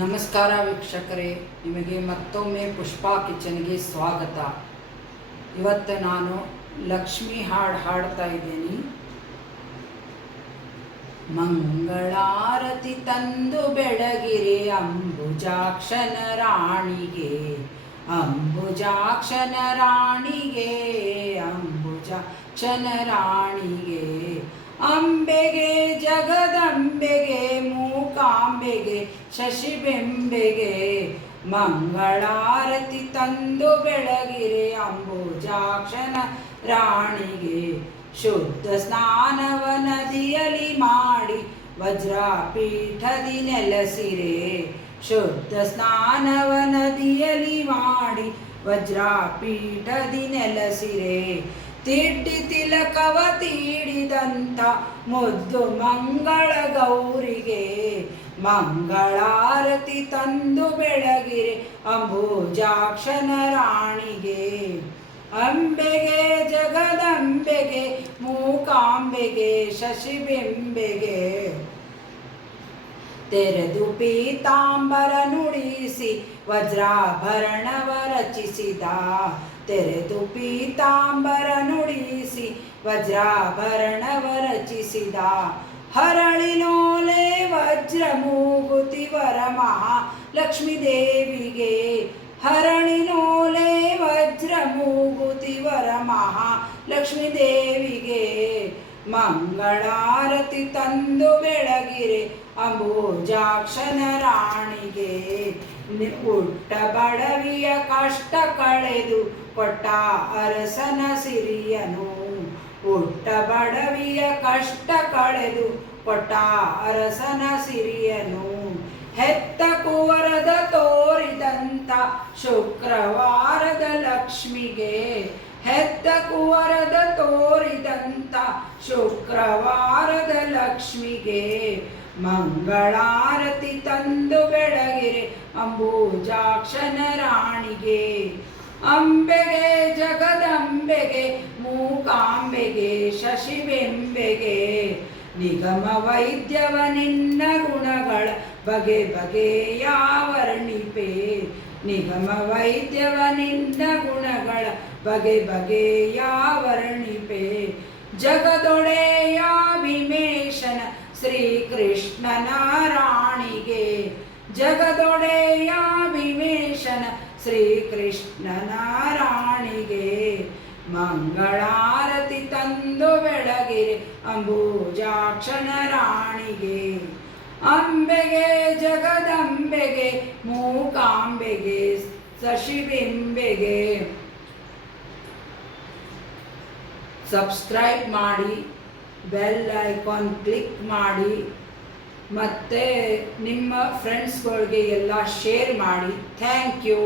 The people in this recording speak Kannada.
ನಮಸ್ಕಾರ ವೀಕ್ಷಕರೇ, ನಿಮಗೆ ಮತ್ತೊಮ್ಮೆ ಪುಷ್ಪಾ ಕಿಚನ್ಗೆ ಸ್ವಾಗತ. ಇವತ್ತು ನಾನು ಲಕ್ಷ್ಮಿ ಹಾಡ್ತಾ ಇದ್ದೀನಿ. ಮಂಗಳಾರತಿ ತಂದು ಬೆಳಗಿರೆ ಅಂಬುಜಾಕ್ಷನ ರಾಣಿಗೆ, ಅಂಬುಜಾಕ್ಷನ ರಾಣಿಗೆ, ಅಂಬುಜಾಕ್ಷನ ರಾಣಿಗೆ. ಅಂಬೆಗೆ ಜಗದಂಬೆಗೆ, ಮೂಕಾಂಬೆಗೆ, ಶಶಿಬೆಂಬೆಗೆ ಮಂಗಳಾರತಿ ತಂದು ಬೆಳಗಿರೆ ಅಂಬುಜಾಕ್ಷನ ರಾಣಿಗೆ. ಶುದ್ಧ ಸ್ನಾನವ ನದಿಯಲ್ಲಿ ಮಾಡಿ ವಜ್ರಪೀಠದಿ ನೆಲೆಸಿರೆ, ಶುದ್ಧ ಸ್ನಾನವ ನದಿಯಲ್ಲಿ ಮಾಡಿ ವಜ್ರಪೀಠದಿ ನೆಲೆಸಿರೆ. ತಿಡ್ಡಿ ತಿಲಕವ ತೀಡಿದಂಥ ಮುದ್ದು ಮಂಗಳ ಗೌರಿಗೆ, ಮಂಗಳಾರತಿ ತಂದು ಬೆಳಗಿರೆ ಅಂಬುಜಾಕ್ಷನ ರಾಣಿಗೆ. ಅಂಬೆಗೆ ಜಗದಂಬೆಗೆ, ಮೂಕಾಂಬೆಗೆ, ಶಶಿಬೆಂಬೆಗೆ ತೆರೆದು ಪೀತಾಂಬರ ನುಡಿಸಿ ವಜ್ರಾಭರಣವ ರಚಿಸಿದ, ತೆರೆದು ಪೀತಾಂಬರ ನುಡಿಸಿ ವಜ್ರಾಭರಣವ ರಚಿಸಿದ. ಹರಳಿನೋಲೆ ವಜ್ರ ಮೂಗುತಿ ವರ ಮಹಾಲಕ್ಷ್ಮೀ ದೇವಿಗೆ, ಹರಳಿನೋಲೆ ವಜ್ರ ಮೂಗುತಿ ವರ ಮಹಾಲಕ್ಷ್ಮೀ ದೇವಿಗೆ. ಮಂಗಳಾರತಿ ತಂದು ಬೆಳಗಿರೆ ಅಂಬುಜಾಕ್ಷನ ರಾಣಿಗೆ. ಪುಟ್ಟ ಬಡವಿಯ ಕಷ್ಟ ಕಳೆದು ಕೊಟ್ಟ ಅರಸನ ಸಿರಿಯನು, ಪುಟ್ಟ ಬಡವಿಯ ಕಷ್ಟ ಕಳೆದು ಕೊಟ್ಟ ಅರಸನ ಸಿರಿಯನು. ಹೆತ್ತ ಕುವರದ ತೋರಿದಂತ ಶುಕ್ರವಾರದ ಲಕ್ಷ್ಮಿಗೆ, ಹೆತ್ತ ಕುವರದ ತೋರಿದಂತ ಶುಕ್ರವಾರದ ಲಕ್ಷ್ಮಿಗೆ. ಮಂಗಳಾರತಿ ತಂದು ಬೆಳಗಿರೆ ಅಂಬುಜಾಕ್ಷನ ರಾಣಿಗೆ. ಅಂಬೆಗೆ ಜಗದಂಬೆಗೆ, ಮೂಕಾಂಬೆಗೆ, ಶಶಿಬೆಂಬೆಗೆ ನಿಗಮ ವೈದ್ಯವ ನಿನ್ನ ಗುಣಗಳ ಬಗೆ ಬಗೆಯ ವರ್ಣಿಪೆ, ನಿಗಮ ವೈದ್ಯವ ನಿನ್ನ ಗುಣಗಳ ಬಗೆ ಬಗೆಯ ವರ್ಣಿಪೆ. ಜಗದೊಡೆಯ ವಿಮೇಶನ ಶ್ರೀಕೃಷ್ಣನ ರಾಣಿಗೆ, ಜಗದೊಡೆಯ ವಿಮೇಶನ ಶ್ರೀಕೃಷ್ಣನ ರಾಣಿಗೆ. ಮಂಗಳಾರತಿ ತಂದು ಬೆಳಗಿರೆ ಅಂಬುಜಾಕ್ಷನ ರಾಣಿಗೆ. ಅಂಬೆಗೆ ಜಗದಂಬೆಗೆ, ಮೂಕಾಂಬೆಗೆ, ಶಶಿಬೆಂಬೆಗೆ ಸಬ್ಸ್ಕ್ರೈಬ್ ಮಾಡಿ, ಬೆಲ್ ಐಕಾನ್ ಕ್ಲಿಕ್ ಮಾಡಿ, ಮತ್ತು ನಿಮ್ಮ ಫ್ರೆಂಡ್ಸ್ಗಳಿಗೆ ಎಲ್ಲ ಶೇರ್ ಮಾಡಿ. Thank you.